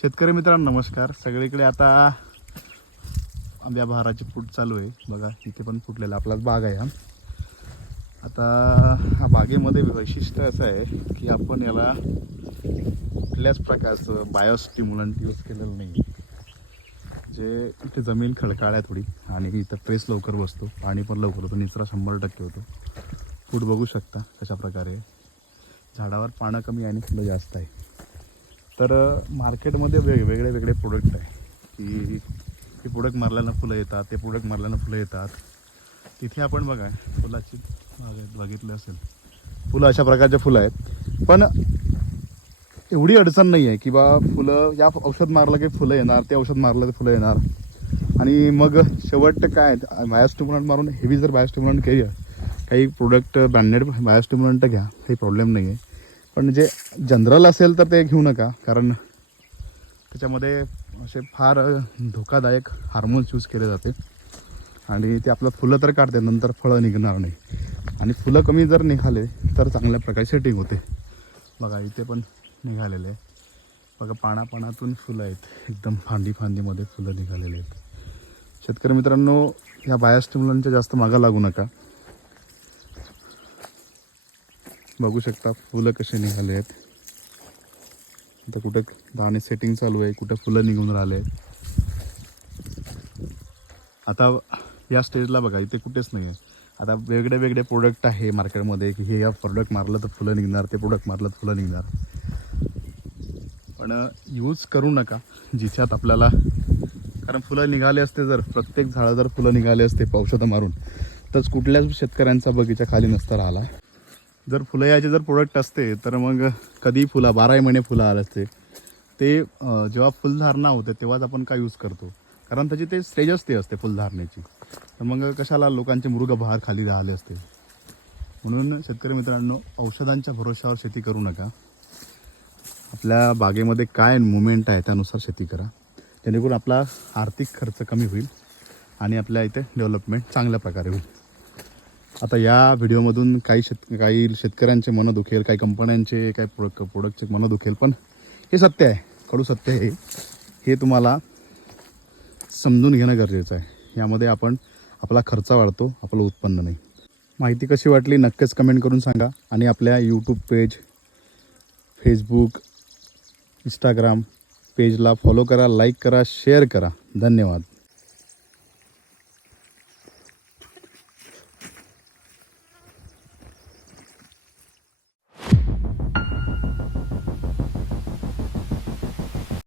शेतकरी मित्रांनो नमस्कार. सगळीकडे आता आंब्या बहाराची फूट चालू आहे. बघा इथे पण फुटलेला आपलाच बाग आहे हा. आता हा बागेमध्ये वैशिष्ट्य असं आहे की आपण याला कुठल्याच प्रकारचं बायोस्टिम्युलंट यूज केलेलं नाही. जे इथे जमीन खडकाळ आहे थोडी आणि इथं प्रेस लवकर बसतो, पाणी पण लवकर होतं, निचरा 100% होतो. फूट बघू शकता कशा प्रकारे झाडावर पानं कमी आणि फुलं जास्त आहे. तर मार्केटमध्ये वेगळे प्रोडक्ट आहे की हे प्रोडक्ट मारल्यानं फुलं येतात, ते प्रोडक्ट मारल्यानं फुलं येतात. तिथे आपण बघा फुलाची बघितलं असेल, फुलं अशा प्रकारचे फुलं आहेत. पण एवढी अडचण नाही आहे की बा फुलं या औषध मारलं की फुलं येणार, ते औषध मारलं तर फुलं येणार. आणि मग शेवट काय बायोस्टिम्युलंट मारून हेवी जर बायोस्टिम्युलंट केलं, काही प्रोडक्ट ब्रँडेड बायोस्टिम्युलंट घ्या, काही प्रॉब्लेम नाही आहे. पण जे जनरल असेल तर ते घेऊ नका, कारण त्याच्यामध्ये असे फार धोकादायक हार्मोन्स यूज केले जाते आणि ते आपलं फुलं तर काढते, नंतर फळं निघणार नाही. आणि फुलं कमी जर निघाले तर चांगल्या प्रकारे सेटिंग होते. बघा इथे पण निघालेले आहे. बघा पानातून फुलं आहेत, एकदम फांदीमध्ये फुलं निघालेले आहेत. शेतकरी मित्रांनो, ह्या बायोस्टिम्युलंटच्या जास्त मागं लागू नका. बघू शकता फुलं कसे निघाले आहेत. आता कुठे दाणे सेटिंग चालू आहे, कुठे फुलं निघून राहिले आहेत. आता या स्टेजला बघा इथे कुठेच नाही आहे. आता वेगळे प्रोडक्ट आहे मार्केटमध्ये की हे या प्रोडक्ट मारलं तर फुलं निघणार, ते प्रोडक्ट मारलं तर फुलं निघणार. पण यूज करू नका जिच्यात आपल्याला, कारण फुलं निघाले असते, जर प्रत्येक झाडं जर फुलं निघाले असते औषधं मारून, तर कुठल्याच शेतकऱ्यांचा बगीचा खाली नसता राहिला. जर फुलं याचे जर प्रोडक्ट असते तर मग कधी फुलं 12 महिने फुलं आले असते. ते जेव्हा फुलधारणा होते तेव्हाच आपण काय यूज करतो, कारण त्याची ते स्टेजच ते असते फुलधारणेची. तर मग कशाला लोकांचे मृगबहार खाली राहिले असते. म्हणून शेतकरी मित्रांनो, औषधांच्या भरोशावर शेती करू नका. आपल्या बागेमध्ये काय मुवमेंट आहे त्यानुसार शेती करा, जेणेकरून आपला आर्थिक खर्च कमी होईल आणि आपल्या इथे डेव्हलपमेंट चांगल्या प्रकारे होईल. आता या व्हिडिओमधून काही शेतकऱ्यांचे मनं दुखेल, काही कंपन्यांचे, काही प्रोडक्टचे मनं दुखेल, पण हे सत्य आहे, कडू सत्य आहे. हे तुम्हाला समजून घेणं गरजेचं आहे. यामध्ये आपला खर्च वाढतो, आपलं उत्पन्न नाही. माहिती कशी वाटली नक्कीच कमेंट करून सांगा. आणि आपल्या यूट्यूब पेज, फेसबुक, इंस्टाग्राम पेजला फॉलो करा, लाईक करा, शेअर करा. धन्यवाद.